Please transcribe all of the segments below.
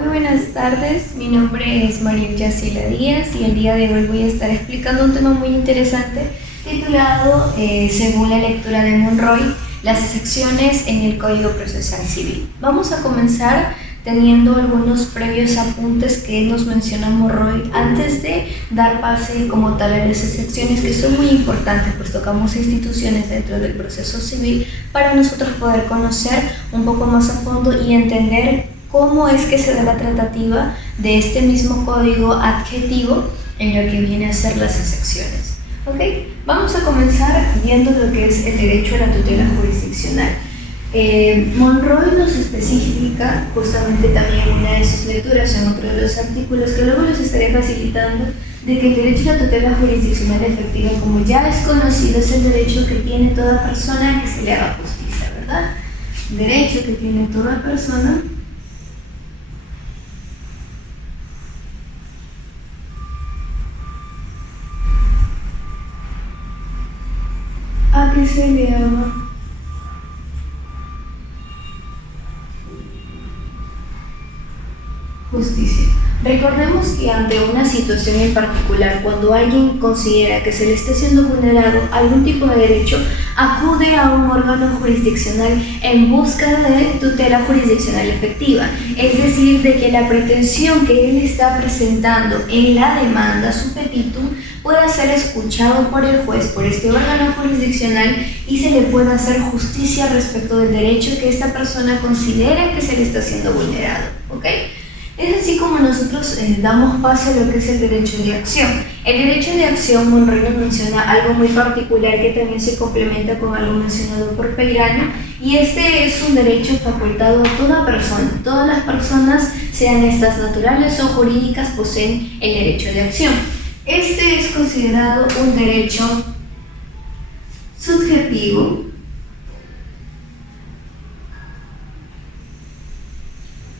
Muy buenas tardes, mi nombre es María Yacila Díaz y el día de hoy voy a estar explicando un tema muy interesante titulado, según la lectura de Monroy, las excepciones en el Código Procesal Civil. Vamos a comenzar teniendo algunos previos apuntes que nos menciona Monroy antes de dar pase como tal a las excepciones, que son muy importantes, pues tocamos instituciones dentro del proceso civil para nosotros poder conocer un poco más a fondo y entender cómo es que se da la tratativa de este mismo código adjetivo en lo que viene a ser las excepciones. ¿Ok? Vamos a comenzar viendo lo que es el derecho a la tutela jurisdiccional. Monroy nos especifica justamente también en una de sus lecturas, en otro de los artículos que luego les estaré facilitando, de que el derecho a la tutela jurisdiccional efectiva, como ya es conocido, es el derecho que tiene toda persona que se le haga justicia, ¿verdad? Derecho que tiene toda persona a que se le haga justicia. Recordemos que ante una situación en particular, cuando alguien considera que se le está siendo vulnerado algún tipo de derecho, acude a un órgano jurisdiccional en busca de tutela jurisdiccional efectiva. Es decir, de que la pretensión que él está presentando en la demanda, su petitum, pueda ser escuchado por el juez, por este órgano jurisdiccional, y se le pueda hacer justicia respecto del derecho que esta persona considera que se le está siendo vulnerado. ¿Ok? Es así como nosotros damos paso a lo que es el derecho de acción. El derecho de acción, Monroy nos menciona algo muy particular que también se complementa con algo mencionado por Peirano, y este es un derecho facultado a toda persona. Todas las personas, sean estas naturales o jurídicas, poseen el derecho de acción. Este es considerado un derecho subjetivo,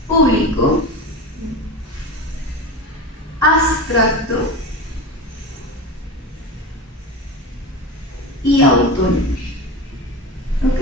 público, abstracto y autónomo. ¿Ok?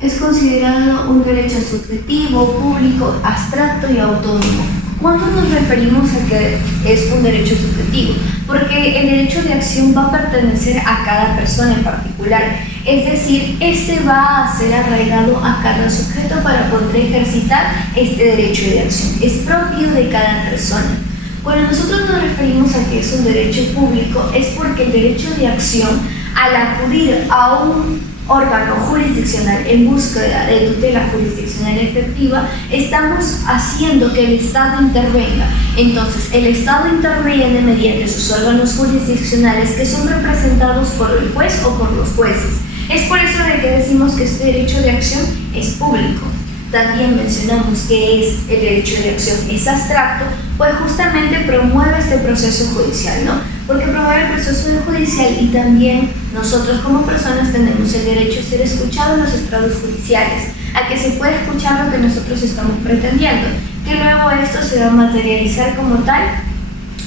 Es considerado un derecho subjetivo, público, abstracto y autónomo. ¿Cuándo nos referimos a que es un derecho subjetivo? Porque el derecho de acción va a pertenecer a cada persona en particular. Es decir, este va a ser arraigado a cada sujeto para poder ejercitar este derecho de acción. Es propio de cada persona. Cuando nosotros nos referimos a que es un derecho público, es porque el derecho de acción, al acudir a un órgano jurisdiccional en búsqueda de tutela jurisdiccional efectiva, estamos haciendo que el Estado intervenga. Entonces, el Estado interviene mediante sus órganos jurisdiccionales que son representados por el juez o por los jueces. Es por eso de que decimos que este derecho de acción es público. También mencionamos que es el derecho de acción es abstracto, pues justamente promueve este proceso judicial, ¿no? Porque promueve el proceso judicial, y también nosotros como personas tenemos el derecho a ser escuchados en los estrados judiciales, a que se pueda escuchar lo que nosotros estamos pretendiendo, que luego esto se va a materializar como tal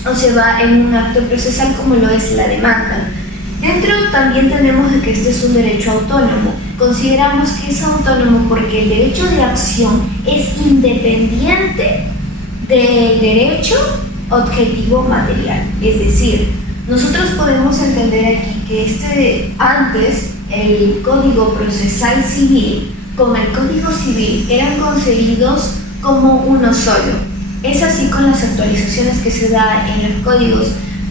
o se va en un acto procesal como lo es la demanda. Dentro también tenemos de que este es un derecho autónomo. Consideramos que es autónomo porque el derecho de acción es independiente del derecho objetivo material. Es decir, nosotros podemos entender aquí que antes el Código Procesal Civil con el Código Civil eran concebidos como uno solo. Es así con las actualizaciones que se da en los códigos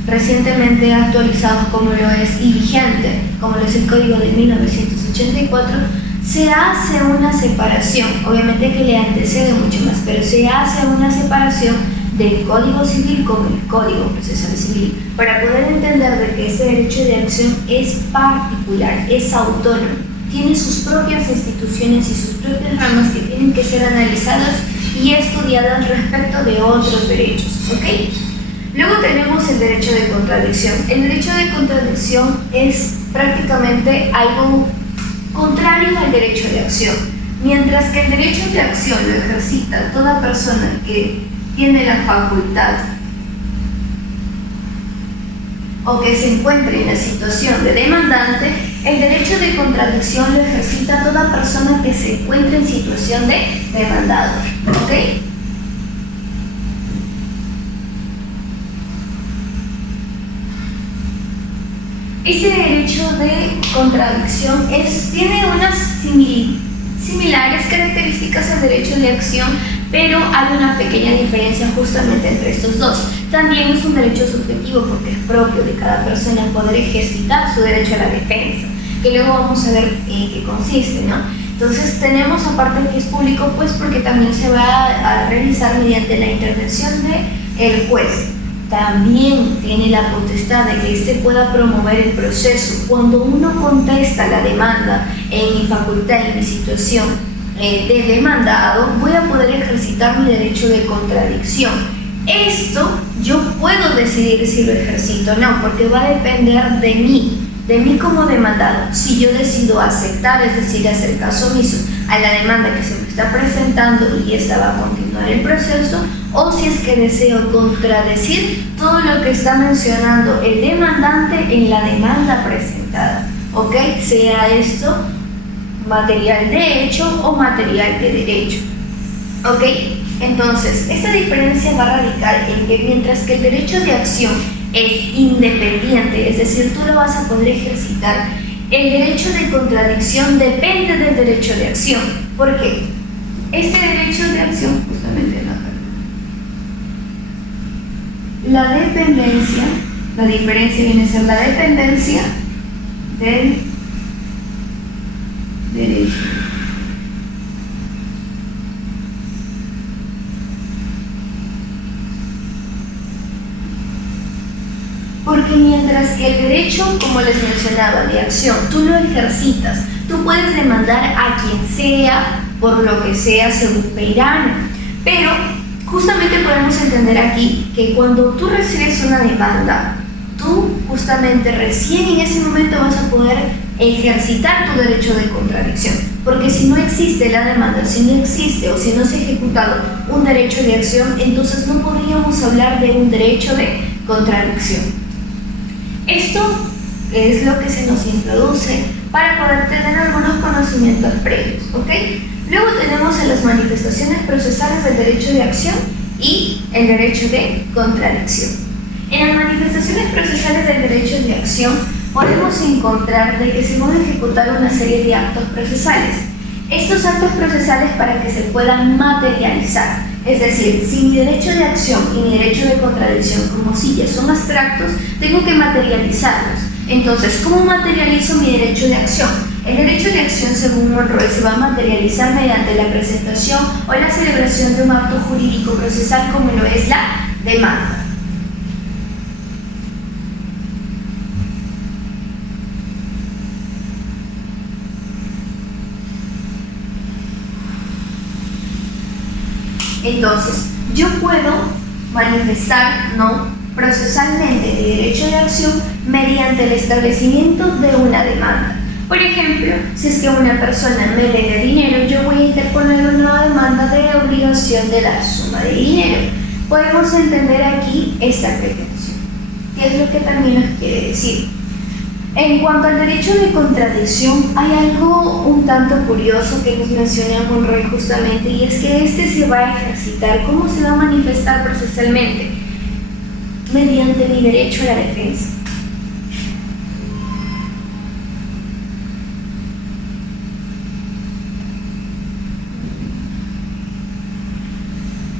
recientemente actualizados como lo es y vigente, como lo es el Código de 1984, se hace una separación, obviamente que le antecede mucho más, pero se hace una separación del Código Civil con el Código Procesal Civil, para poder entender de que este derecho de acción es particular, es autónomo, tiene sus propias instituciones y sus propias ramas que tienen que ser analizadas y estudiadas respecto de otros derechos, ¿ok? Luego tenemos el derecho de contradicción. El derecho de contradicción es prácticamente algo contrario al derecho de acción. Mientras que el derecho de acción lo ejercita toda persona que tiene la facultad o que se encuentre en la situación de demandante, el derecho de contradicción lo ejercita toda persona que se encuentre en situación de demandado. ¿Ok? Ese derecho de contradicción tiene unas similares características al derecho de acción, pero hay una pequeña diferencia justamente entre estos dos. También es un derecho subjetivo porque es propio de cada persona poder ejercitar su derecho a la defensa, que luego vamos a ver en qué consiste, ¿no? Entonces tenemos aparte que es público, pues porque también se va a realizar mediante la intervención del juez. También tiene la potestad de que éste pueda promover el proceso. Cuando uno contesta la demanda en mi facultad, en mi situación de demandado, voy a poder ejercitar mi derecho de contradicción. Esto yo puedo decidir si lo ejercito o no, porque va a depender de mí como demandado. Si yo decido aceptar, es decir, hacer caso omiso a la demanda que se me está presentando y esta va a continuar el proceso, o si es que deseo contradecir todo lo que está mencionando el demandante en la demanda presentada, ¿ok? Sea esto material de hecho o material de derecho, ¿ok? Entonces, esta diferencia va a radicar en que mientras que el derecho de acción es independiente, es decir, tú lo vas a poder ejercitar, el derecho de contradicción depende del derecho de acción. ¿Por qué? Este derecho de acción, justamente la dependencia, la diferencia viene a ser la dependencia del derecho. Porque mientras que el derecho, como les mencionaba, de acción, tú lo ejercitas, tú puedes demandar a quien sea, por lo que sea, según Peirano. Pero justamente podemos entender aquí que cuando tú recibes una demanda, tú justamente recién en ese momento vas a poder ejercitar tu derecho de contradicción. Porque si no existe la demanda, si no existe o si no se ha ejecutado un derecho de acción, entonces no podríamos hablar de un derecho de contradicción. Esto es lo que se nos introduce para poder tener algunos conocimientos previos, ¿ok? Luego tenemos en las manifestaciones procesales del derecho de acción y el derecho de contradicción. En las manifestaciones procesales del derecho de acción podemos encontrar de que se van a ejecutar una serie de actos procesales. Estos actos procesales para que se puedan materializar. Es decir, si mi derecho de acción y mi derecho de contradicción, como si ya son abstractos, tengo que materializarlos. Entonces, ¿cómo materializo mi derecho de acción? El derecho de acción, según Monroe, se va a materializar mediante la presentación o la celebración de un acto jurídico procesal como lo es la demanda. Entonces, yo puedo manifestar, procesalmente mi derecho de acción mediante el establecimiento de una demanda. Por ejemplo, si es que una persona me debe dinero, yo voy a interponer una demanda de obligación de la suma de dinero. Podemos entender aquí esta pretensión, que es lo que también nos quiere decir. En cuanto al derecho de contradicción, hay algo un tanto curioso que nos menciona Monroe justamente, y es que este se va a ejercitar. ¿Cómo se va a manifestar procesalmente? Mediante mi derecho a la defensa.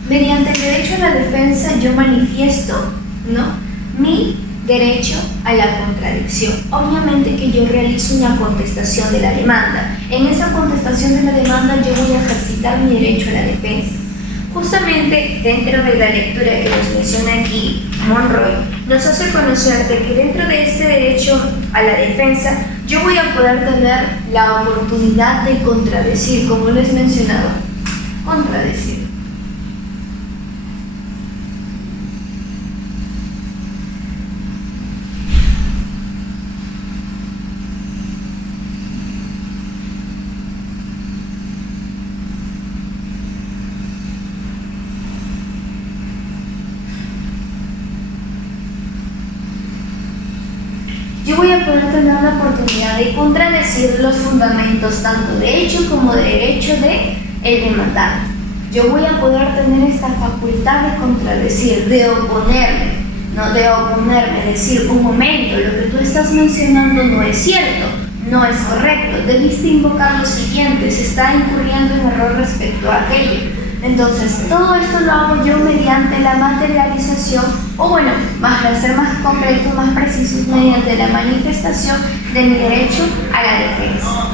Mediante el derecho a la defensa yo manifiesto, mi derecho a la contradicción. Obviamente que yo realizo una contestación de la demanda. En esa contestación de la demanda yo voy a ejercitar mi derecho a la defensa. Justamente dentro de la lectura que nos menciona aquí Monroe, nos hace conocer de que dentro de este derecho a la defensa yo voy a poder tener la oportunidad de contradecir, como les mencionaba, contradecir. Yo voy a poder tener la oportunidad de contradecir los fundamentos tanto de hecho como de derecho de el demandante. Yo voy a poder tener esta facultad de contradecir, de oponerme, no de oponerme, decir, un momento, lo que tú estás mencionando no es cierto, no es correcto, debiste invocar lo siguiente, se está incurriendo en error respecto a aquello. Entonces, todo esto lo hago yo mediante la materialización, o bueno, para ser más concretos, más precisos, mediante la manifestación de mi derecho a la defensa.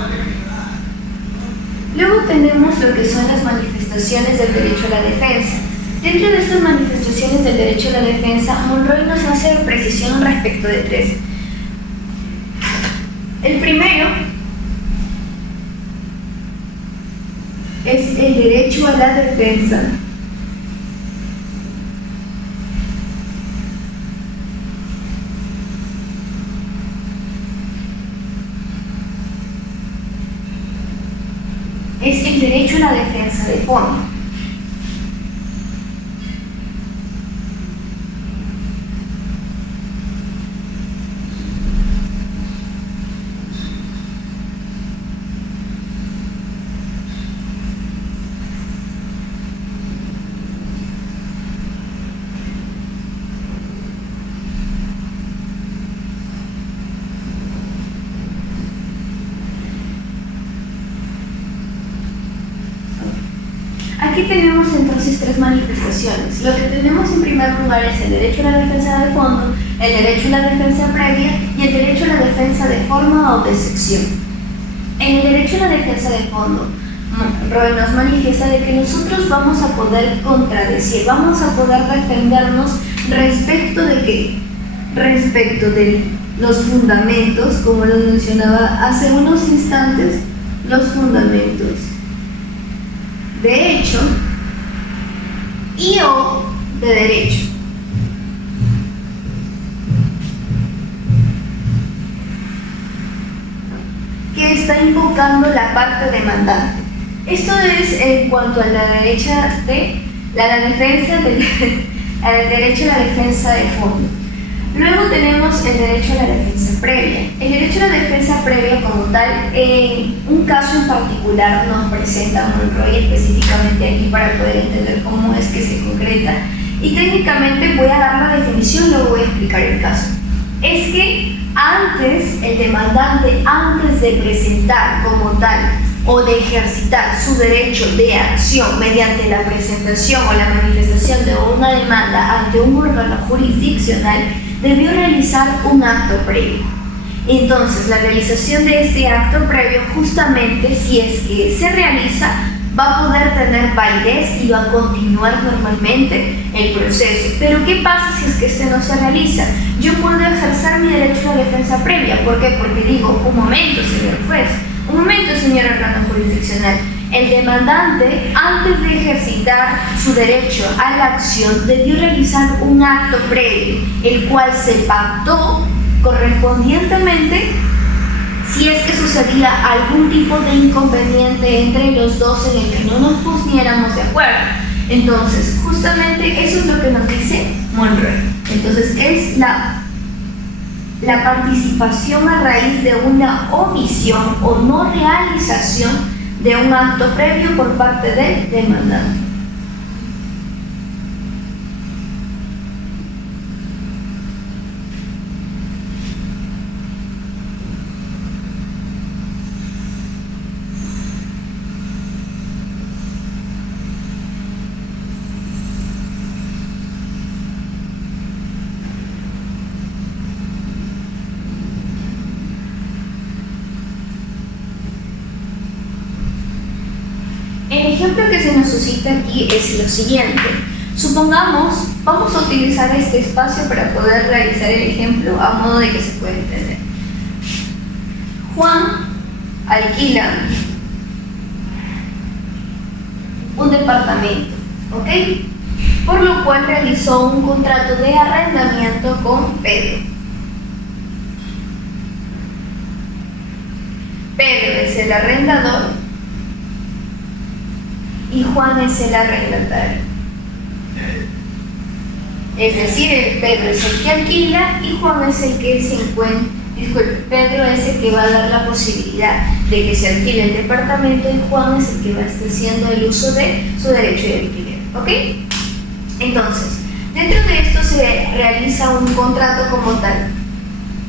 Luego tenemos lo que son las manifestaciones del derecho a la defensa. Dentro de estas manifestaciones del derecho a la defensa, Monroy nos hace precisión respecto de tres. El primero es el derecho a la defensa. Es el derecho a la defensa de fondo. Aquí tenemos entonces tres manifestaciones. Lo que tenemos en primer lugar es el derecho a la defensa de fondo, el derecho a la defensa previa y el derecho a la defensa de forma o de sección. En el derecho a la defensa de fondo, Monroy nos manifiesta de que nosotros vamos a poder contradecir, vamos a poder defendernos respecto de qué? Respecto de los fundamentos, como lo mencionaba hace unos instantes, los fundamentos de hecho y o de derecho. Que está invocando la parte demandante. Esto es en cuanto a la derecha de la defensa al derecho a la defensa de fondo. Luego tenemos el derecho a la defensa previa. El derecho a la defensa previa como tal, en un caso en particular nos presenta Monroy específicamente aquí para poder entender cómo es que se concreta. Y técnicamente voy a dar la definición, luego voy a explicar el caso. Es que antes, el demandante, antes de presentar como tal o de ejercitar su derecho de acción mediante la presentación o la manifestación de una demanda ante un órgano jurisdiccional, debió realizar un acto previo. Entonces, la realización de este acto previo, justamente, si es que se realiza, va a poder tener validez y va a continuar normalmente el proceso. Pero, ¿qué pasa si es que este no se realiza? Yo puedo ejercer mi derecho a la defensa previa. ¿Por qué? Porque digo, un momento, señor juez, un momento, señor órgano jurisdiccional. El demandante, antes de ejercitar su derecho a la acción, debió realizar un acto previo, el cual se pactó correspondientemente si es que sucedía algún tipo de inconveniente entre los dos en el que no nos pusiéramos de acuerdo. Entonces, justamente eso es lo que nos dice Monroy. Entonces, es la participación a raíz de una omisión o no realización de un acto previo por parte del demandante. El ejemplo que se nos suscita aquí es lo siguiente. Supongamos, vamos a utilizar este espacio para poder realizar el ejemplo a modo de que se pueda entender. Juan alquila un departamento, ¿ok? Por lo cual realizó un contrato de arrendamiento con Pedro. Pedro es el arrendador y Juan es el arrendatario. Es decir, Pedro es el que alquila y Juan es el que se encuentra. Disculpe, Pedro es el que va a dar la posibilidad de que se alquile el departamento y Juan es el que va a estar haciendo el uso de su derecho de alquiler. ¿Ok? Entonces, Dentro de esto se realiza un contrato como tal,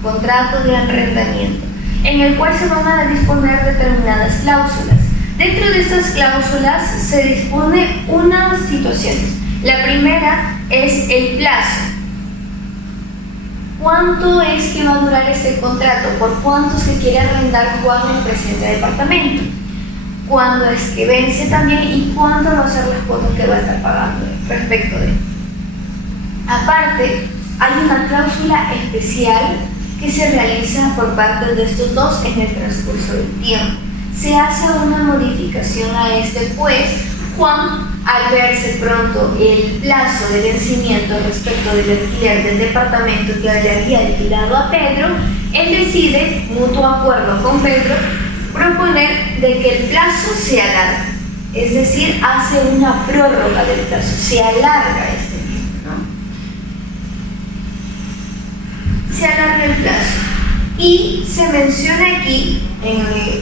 contrato de arrendamiento, en el cual se van a disponer determinadas cláusulas. Dentro de estas cláusulas se dispone unas situaciones. La primera es el plazo. ¿Cuánto es que va a durar este contrato? ¿Por cuánto se quiere arrendar Juan el presente departamento? ¿Cuándo es que vence también y cuánto va a ser las cuotas que va a estar pagando respecto de él? Aparte, hay una cláusula especial que se realiza por parte de estos dos en el transcurso del tiempo. Se hace una modificación a este, pues Juan, al verse pronto el plazo de vencimiento respecto del alquiler del departamento que le había alquilado a Pedro, él decide, mutuo acuerdo con Pedro, proponer de que el plazo se alargue. Es decir, hace una prórroga del plazo, se alarga este mismo, ¿no? Se alarga el plazo. Y se menciona aquí,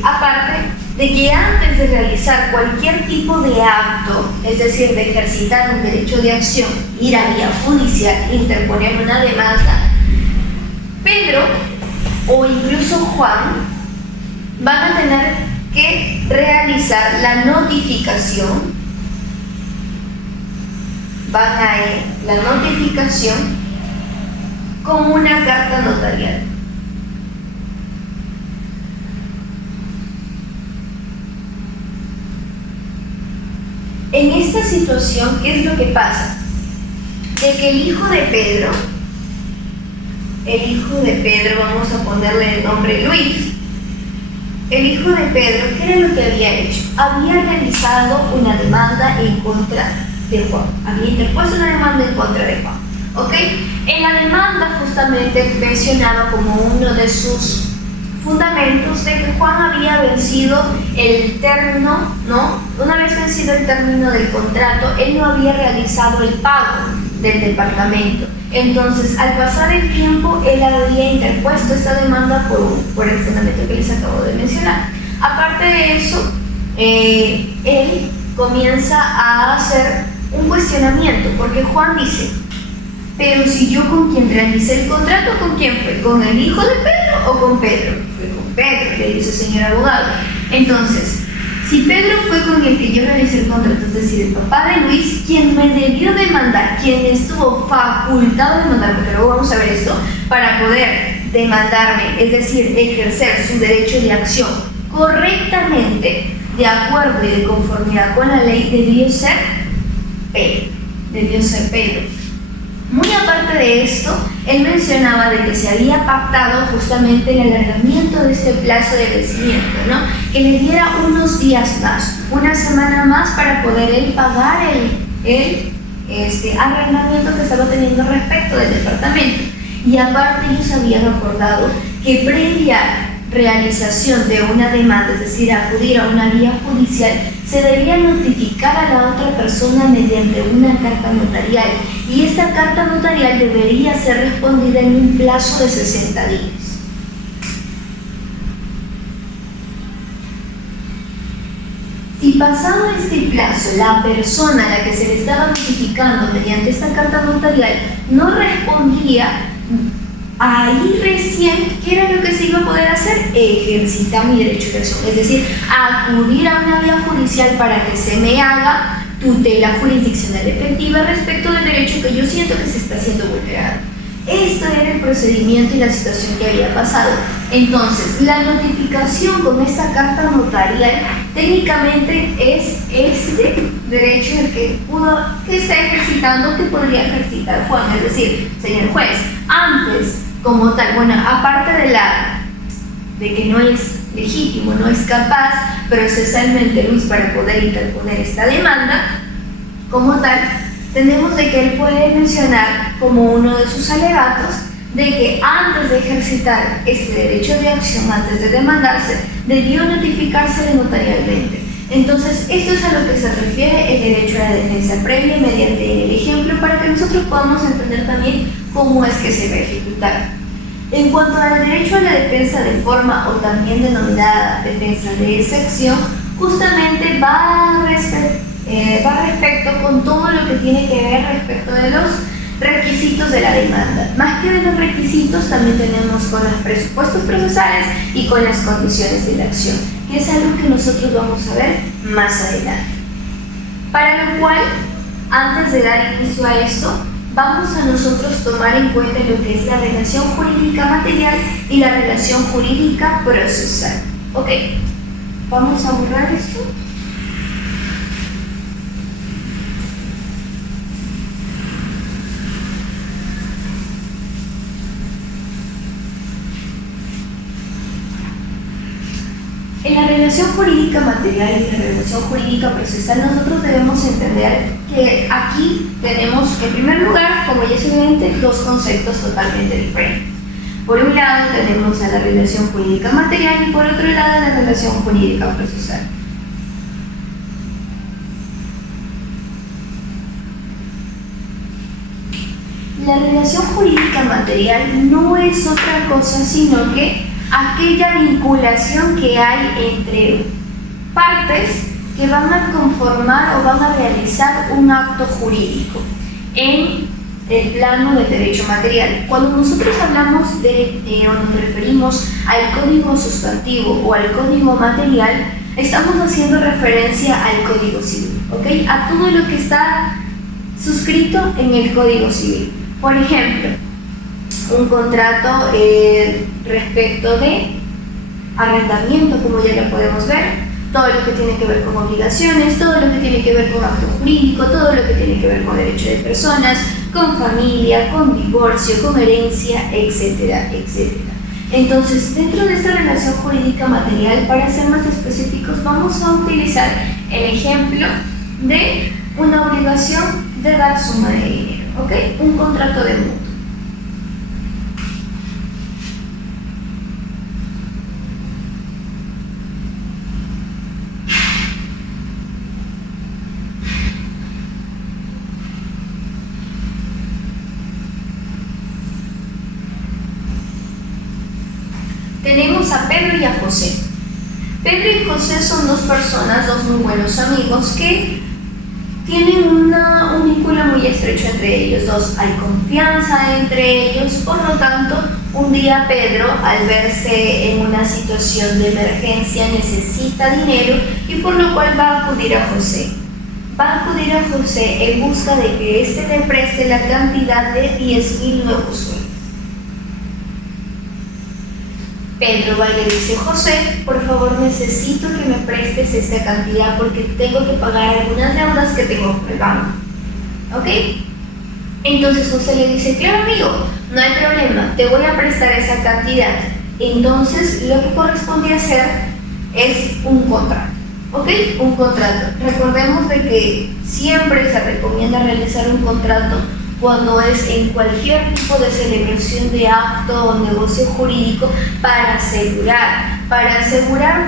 aparte, de que antes de realizar cualquier tipo de acto, es decir, de ejercitar un derecho de acción, ir a vía judicial, interponer una demanda, Pedro o incluso Juan van a tener que realizar la notificación, la notificación con una carta notarial. En esta situación, ¿qué es lo que pasa? De que el hijo de Pedro, vamos a ponerle el nombre Luis, el hijo de Pedro, ¿qué era lo que había hecho? Había realizado una demanda en contra de Juan, había interpuesto una demanda en contra de Juan, ¿ok? En la demanda justamente mencionaba como uno de sus fundamentos de que Juan había vencido el término, ¿no? Una vez vencido el término del contrato, él no había realizado el pago del departamento. Entonces, al pasar el tiempo, él había interpuesto esta demanda por el fundamento que les acabo de mencionar. Aparte de eso, él comienza a hacer un cuestionamiento, porque Juan dice, pero si yo con quien realicé el contrato, ¿con quién fue? ¿Con el hijo de Pedro o con Pedro? Fue con Pedro, le dice el señor abogado. Entonces, si Pedro fue con el que yo realicé el contrato, es decir, el papá de Luis, quien me debió demandar, quien estuvo facultado de demandar, porque luego vamos a ver esto, para poder demandarme, es decir, ejercer su derecho de acción correctamente, de acuerdo y de conformidad con la ley, debió ser Pedro. Muy aparte de esto, él mencionaba de que se había pactado justamente el alargamiento de este plazo de vencimiento, ¿no? Que le diera unos días más, una semana más para poder él pagar el arrendamiento que estaba teniendo respecto del departamento. Y aparte ellos habían acordado que previa realización de una demanda, es decir, acudir a una vía judicial, se debía notificar a la otra persona mediante una carta notarial, y esta carta notarial debería ser respondida en un plazo de 60 días. Si pasado este plazo, la persona a la que se le estaba notificando mediante esta carta notarial no respondía, ahí recién, ¿qué era lo que se iba a poder hacer? Ejercitar mi derecho de acción, es decir, acudir a una vía judicial para que se me haga tutela jurisdiccional efectiva respecto del derecho que yo siento que se está siendo vulnerado. Esto era el procedimiento y la situación que había pasado. Entonces, la notificación con esta carta notarial técnicamente es este derecho el que está ejercitando, que podría ejercitar Juan, es decir, señor juez, antes como tal, bueno, aparte de que no es legítimo, no es capaz procesalmente Luis para poder interponer esta demanda, como tal, tenemos de que él puede mencionar como uno de sus alegatos de que antes de ejercitar este derecho de acción, antes de demandarse, debió notificarse notarialmente. Entonces, esto es a lo que se refiere el derecho a la defensa previa mediante el ejemplo, para que nosotros podamos entender también cómo es que se va a ejecutar. En cuanto al derecho a la defensa de forma o también denominada defensa de excepción, justamente va respecto con todo lo que tiene que ver respecto de los requisitos de la demanda. Más que de los requisitos, también tenemos con los presupuestos procesales y con las condiciones de la acción, que es algo que nosotros vamos a ver más adelante. Para lo cual, antes de dar inicio a esto, vamos a nosotros tomar en cuenta lo que es la relación jurídica material y la relación jurídica procesal. Ok, vamos a borrar esto. En la relación jurídica material y la relación jurídica procesal, nosotros debemos entender que aquí tenemos, en primer lugar, como ya es evidente, dos conceptos totalmente diferentes. Por un lado tenemos a la relación jurídica material y por otro lado a la relación jurídica procesal. La relación jurídica material no es otra cosa sino que aquella vinculación que hay entre partes que van a conformar o van a realizar un acto jurídico en el plano del derecho material. Cuando nosotros hablamos o nos referimos al código sustantivo o al código material, estamos haciendo referencia al código civil, ¿ok? A todo lo que está suscrito en el código civil. Por ejemplo, un contrato respecto de arrendamiento, como ya lo podemos ver, todo lo que tiene que ver con obligaciones, todo lo que tiene que ver con acto jurídico, todo lo que tiene que ver con derecho de personas, con familia, con divorcio, con herencia, etcétera, etcétera. Entonces, dentro de esta relación jurídica material, para ser más específicos, vamos a utilizar el ejemplo de una obligación de dar suma de dinero, ¿ok? Un contrato de mutuo. Tenemos a Pedro y a José. Pedro y José son dos personas, dos muy buenos amigos que tienen un vínculo muy estrecho entre ellos dos. Hay confianza entre ellos, por lo tanto, un día Pedro, al verse en una situación de emergencia, necesita dinero y por lo cual va a acudir a José. Va a acudir a José en busca de que éste le preste la cantidad de 10.000 nuevos sueldos. Pedro va y le dice: José, por favor necesito que me prestes esta cantidad porque tengo que pagar algunas deudas que tengo con el banco. ¿Ok? Entonces José le dice: claro amigo, no hay problema, te voy a prestar esa cantidad. Entonces lo que corresponde hacer es un contrato. ¿Ok? Un contrato. Recordemos de que siempre se recomienda realizar un contrato cuando es en cualquier tipo de celebración de acto o negocio jurídico para asegurar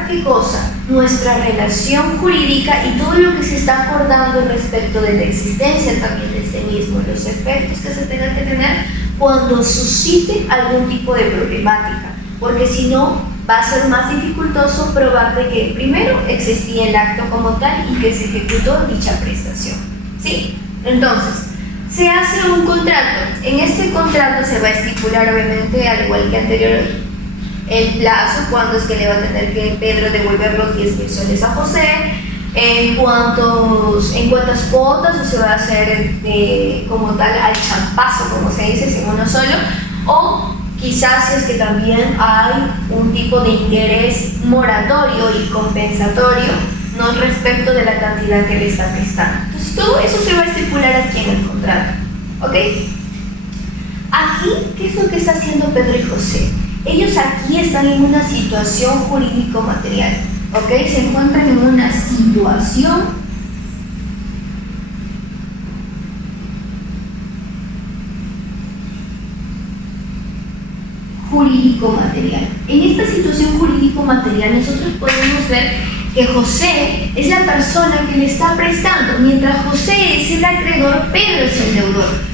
¿qué cosa? Nuestra relación jurídica y todo lo que se está acordando respecto de la existencia también de este mismo, los efectos que se tengan que tener cuando suscite algún tipo de problemática, porque si no va a ser más dificultoso probar de que primero existía el acto como tal y que se ejecutó dicha prestación. ¿Sí? Entonces, se hace un contrato. En este contrato se va a estipular, obviamente, al igual que anterior, el plazo, cuándo es que le va a tener que Pedro devolver los 10.000 soles a José, en cuántas cuotas, o se va a hacer como tal al champazo, como se dice, sin uno solo, o quizás si es que también hay un tipo de interés moratorio y compensatorio, no respecto de la cantidad que le está prestando. Entonces todo eso se va a estipular aquí en el contrato, ¿ok? Aquí, ¿qué es lo que está haciendo Pedro y José? Ellos aquí están en una situación jurídico-material, ¿ok? Se encuentran en una situación jurídico-material. En esta situación jurídico-material nosotros podemos ver que José es la persona que le está prestando, mientras José es el acreedor, Pedro es el deudor.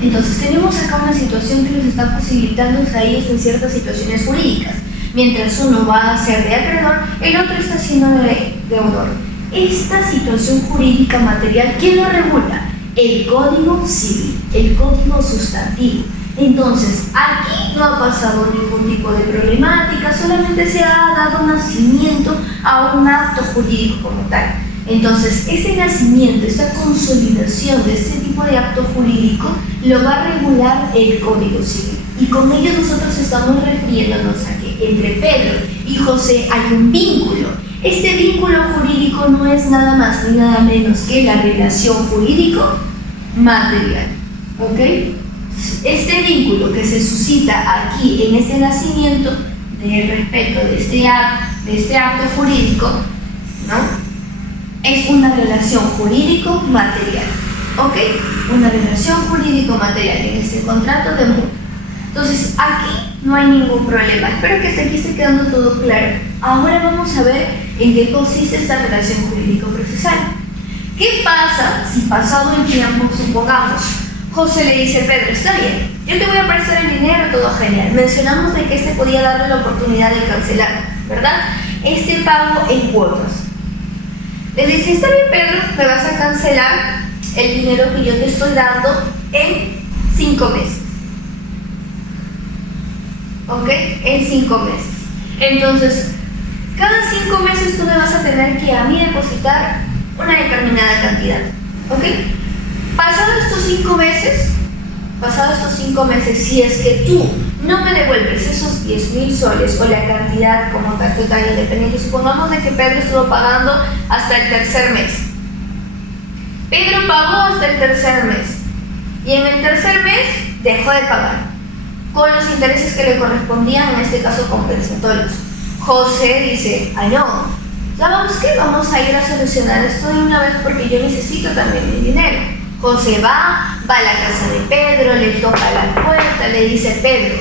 Entonces tenemos acá una situación que nos está posibilitando salirse en ciertas situaciones jurídicas. Mientras uno va a ser de acreedor, el otro está siendo de deudor. esta situación jurídica material, ¿quién lo regula? El Código Civil, el Código Sustantivo. Entonces, aquí no ha pasado ningún tipo de problemática, solamente se ha dado nacimiento a un acto jurídico como tal. Entonces, ese nacimiento, esa consolidación de este tipo de acto jurídico lo va a regular el Código Civil. Y con ello nosotros estamos refiriéndonos a que entre Pedro y José hay un vínculo. Este vínculo jurídico no es nada más ni nada menos que la relación jurídico-material. ¿Ok? Este vínculo que se suscita aquí en este nacimiento respecto de este acto jurídico, ¿no? Es una relación jurídico-material, ¿ok? Una relación jurídico-material en este contrato de mutuo. Entonces, aquí no hay ningún problema. Espero que hasta aquí esté quedando todo claro. Ahora vamos a ver en qué consiste esta relación jurídico-procesal. ¿Qué pasa si pasado el tiempo, supongamos, José le dice a Pedro, está bien, yo te voy a prestar el dinero, todo genial. Mencionamos de que este podía darle la oportunidad de cancelar, ¿verdad? Este pago en cuotas. Le dice, está bien Pedro, me vas a cancelar el dinero que yo te estoy dando en 5 meses. ¿Ok? En 5 meses. Entonces, cada 5 meses tú me vas a tener que a mí depositar una determinada cantidad. ¿Ok? Pasados estos 5 meses, si es que tú no me devuelves esos 10.000 soles o la cantidad como tal, total, independiente, supongamos de que Pedro estuvo pagando hasta el tercer mes. Pedro pagó hasta el tercer mes y en el tercer mes dejó de pagar con los intereses que le correspondían, en este caso compensatorios. José dice, ay no, ¿sabemos qué? Vamos a ir a solucionar esto de una vez porque yo necesito también mi dinero. José va a la casa de Pedro, le toca la puerta, le dice, Pedro,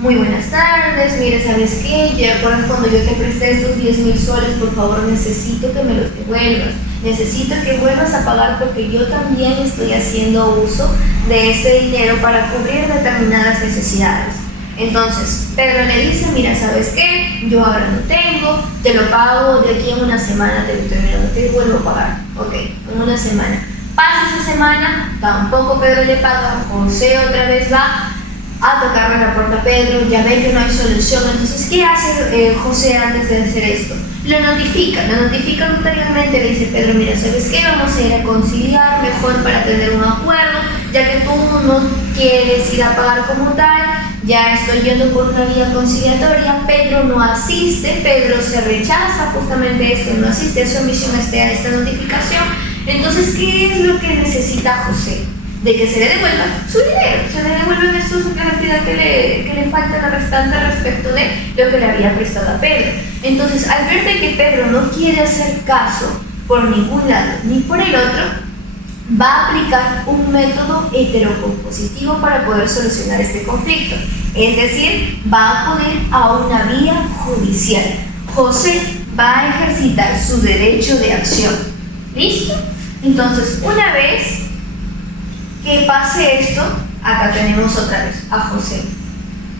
muy buenas tardes, mire, ¿sabes qué? ¿Te acuerdas cuando yo te presté estos 10.000 soles? Por favor, necesito que me los devuelvas. Necesito que vuelvas a pagar porque yo también estoy haciendo uso de ese dinero para cubrir determinadas necesidades. Entonces, Pedro le dice, mira, ¿sabes qué? Yo ahora no tengo, te lo pago de aquí en una semana, te vuelvo a pagar. Ok, en una semana. Pasa esa semana, tampoco Pedro le paga, José otra vez va a tocarle la puerta a Pedro, ya ve que no hay solución. Entonces, ¿qué hace José antes de hacer esto? Lo notifica notarialmente, le dice, Pedro, mira, ¿sabes qué? Vamos a ir a conciliar mejor para tener un acuerdo, ya que tú no quieres ir a pagar como tal, ya estoy yendo por una vía conciliatoria. Pedro no asiste, Pedro se rechaza justamente esto, no asiste a su omisión a esta notificación. Entonces, ¿qué es lo que necesita José? De que se le devuelva su dinero, se le devuelven su cantidad que le falta la restante respecto de lo que le había prestado a Pedro. Entonces, al ver de que Pedro no quiere hacer caso por ningún lado ni por el otro, va a aplicar un método heterocompositivo para poder solucionar este conflicto. Es decir, va a acudir a una vía judicial. José va a ejercitar su derecho de acción. ¿Listo? Entonces, una vez que pase esto, acá tenemos otra vez a José.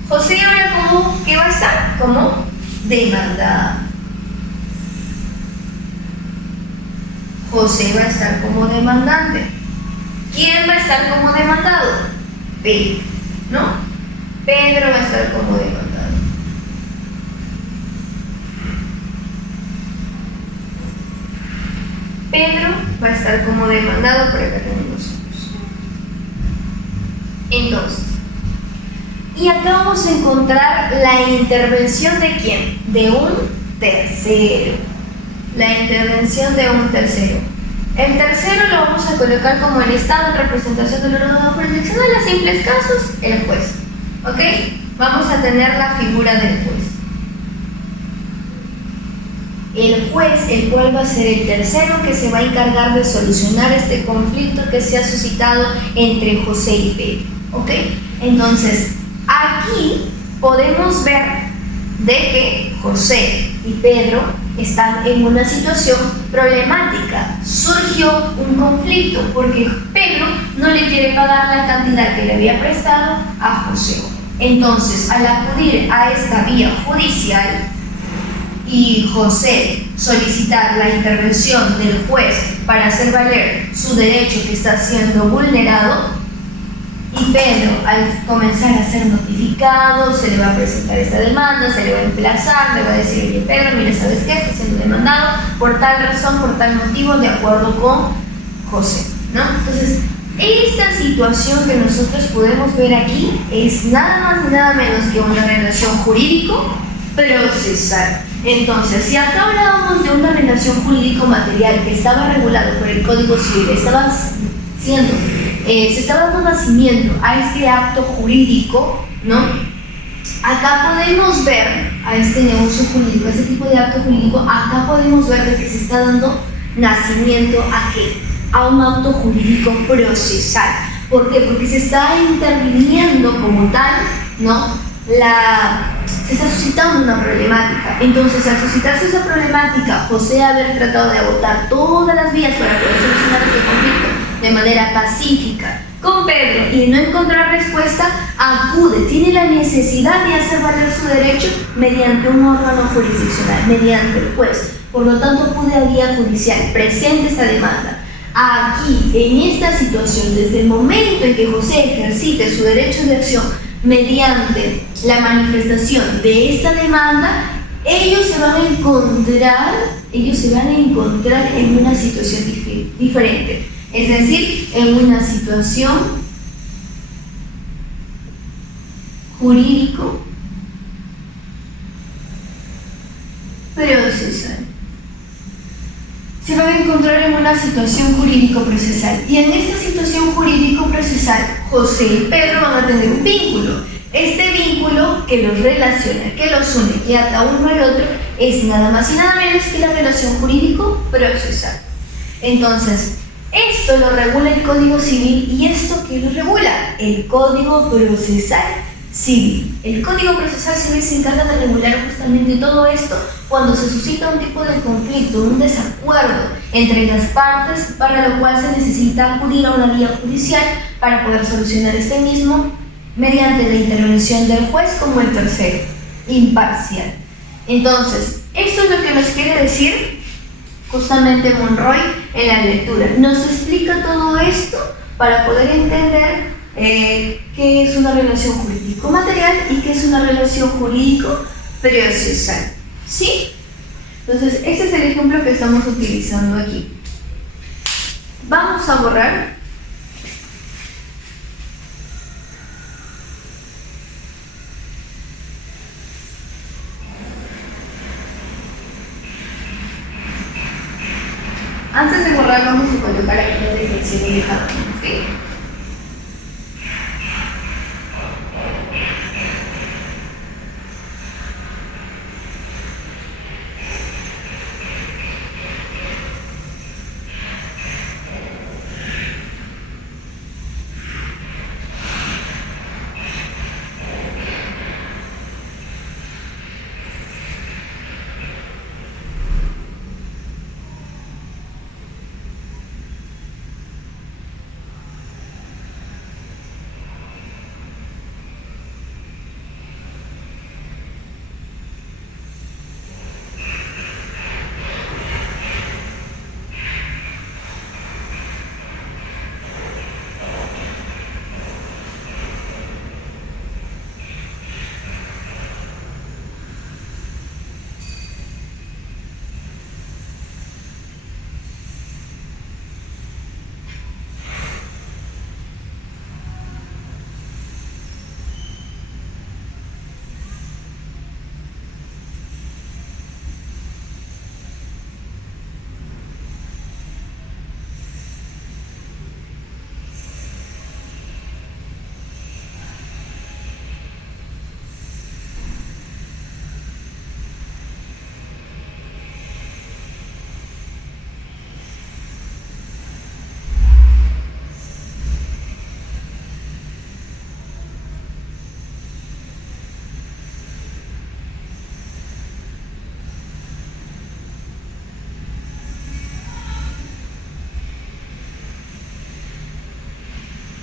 José ahora ¿qué va a estar? Como demandado. José va a estar como demandante. ¿Quién va a estar como demandado? Pedro, ¿no? Pedro va a estar como demandado. Pedro va a estar como demandado, por acá tenemos otros. Entonces, y acá vamos a encontrar la intervención de ¿quién? De un tercero. La intervención de un tercero. El tercero lo vamos a colocar como el Estado en representación del órgano jurisdiccional, a simples casos, el juez. ¿Ok? Vamos a tener la figura del juez. El juez, el cual va a ser el tercero que se va a encargar de solucionar este conflicto que se ha suscitado entre José y Pedro. ¿Ok? Entonces, aquí podemos ver de que José y Pedro están en una situación problemática. Surgió un conflicto porque Pedro no le quiere pagar la cantidad que le había prestado a José. Entonces, al acudir a esta vía judicial, y José solicitar la intervención del juez para hacer valer su derecho que está siendo vulnerado, y Pedro, al comenzar a ser notificado, se le va a presentar esta demanda, se le va a emplazar, le va a decir: oye Pedro, mira, ¿sabes qué? Está siendo demandado por tal razón, por tal motivo, de acuerdo con José, ¿no? Entonces, esta situación que nosotros podemos ver aquí es nada más y nada menos que una relación jurídico-procesal. Entonces, si acá hablábamos de una relación jurídico-material que estaba regulado por el Código Civil, se estaba dando nacimiento a este acto jurídico, ¿no? Acá podemos ver a este negocio jurídico, a este tipo de acto jurídico, acá podemos ver de que se está dando nacimiento ¿a qué? A un acto jurídico procesal. ¿Por qué? Porque se está interviniendo como tal, ¿no? Se está suscitando una problemática. Entonces, al suscitarse esa problemática, José haber tratado de agotar todas las vías para poder solucionar este conflicto de manera pacífica con Pedro y no encontrar respuesta, tiene la necesidad de hacer valer su derecho mediante un órgano jurisdiccional, mediante el juez. Por lo tanto, acude a vía judicial, presenta esta demanda. Aquí, en esta situación, desde el momento en que José ejercite su derecho de acción mediante la manifestación de esta demanda, ellos se van a encontrar en una situación diferente. Es decir, en una situación jurídico-procesal. Se van a encontrar en una situación jurídico-procesal. Y en esta situación jurídico-procesal, José y Pedro van a tener un vínculo. Este vínculo que los relaciona, que los une, que ata uno al otro, es nada más y nada menos que la relación jurídico-procesal. Entonces, esto lo regula el Código Civil. ¿Y esto qué lo regula? El Código Procesal Civil. El Código Procesal Civil se encarga de regular justamente todo esto cuando se suscita un tipo de conflicto, un desacuerdo entre las partes, para lo cual se necesita acudir a una vía judicial para poder solucionar este mismo mediante la intervención del juez como el tercero, imparcial. Entonces, esto es lo que nos quiere decir justamente Monroy en la lectura. Nos explica todo esto para poder entender qué es una relación jurídico-material y qué es una relación jurídico-procesal. ¿Sí? Entonces, este es el ejemplo que estamos utilizando aquí. Vamos a borrar. Antes de borrar, vamos a colocar aquí la definición y dejar, ¿ok?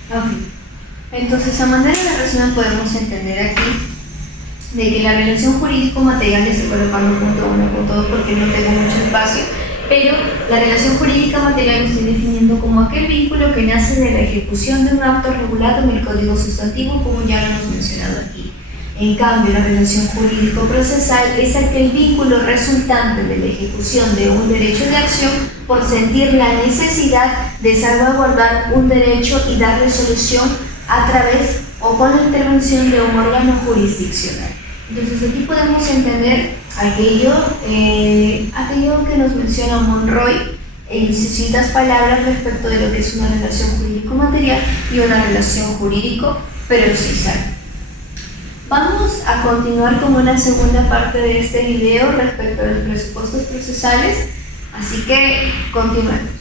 Ok. Entonces, a manera de resumen podemos entender aquí de que la relación jurídico-material, estoy colocando punto 1, punto 2 porque no tengo mucho espacio, pero la relación jurídica material lo estoy definiendo como aquel vínculo que nace de la ejecución de un acto regulado en el Código Sustantivo, como ya lo hemos mencionado aquí. En cambio, la relación jurídico-procesal es aquel vínculo resultante de la ejecución de un derecho de acción por sentir la necesidad de salvaguardar un derecho y darle solución a través o con la intervención de un órgano jurisdiccional. Entonces aquí podemos entender aquello que nos menciona Monroy en distintas palabras respecto de lo que es una relación jurídico-material y una relación jurídico-procesal. Vamos a continuar con una segunda parte de este video respecto a los presupuestos procesales, así que continuemos.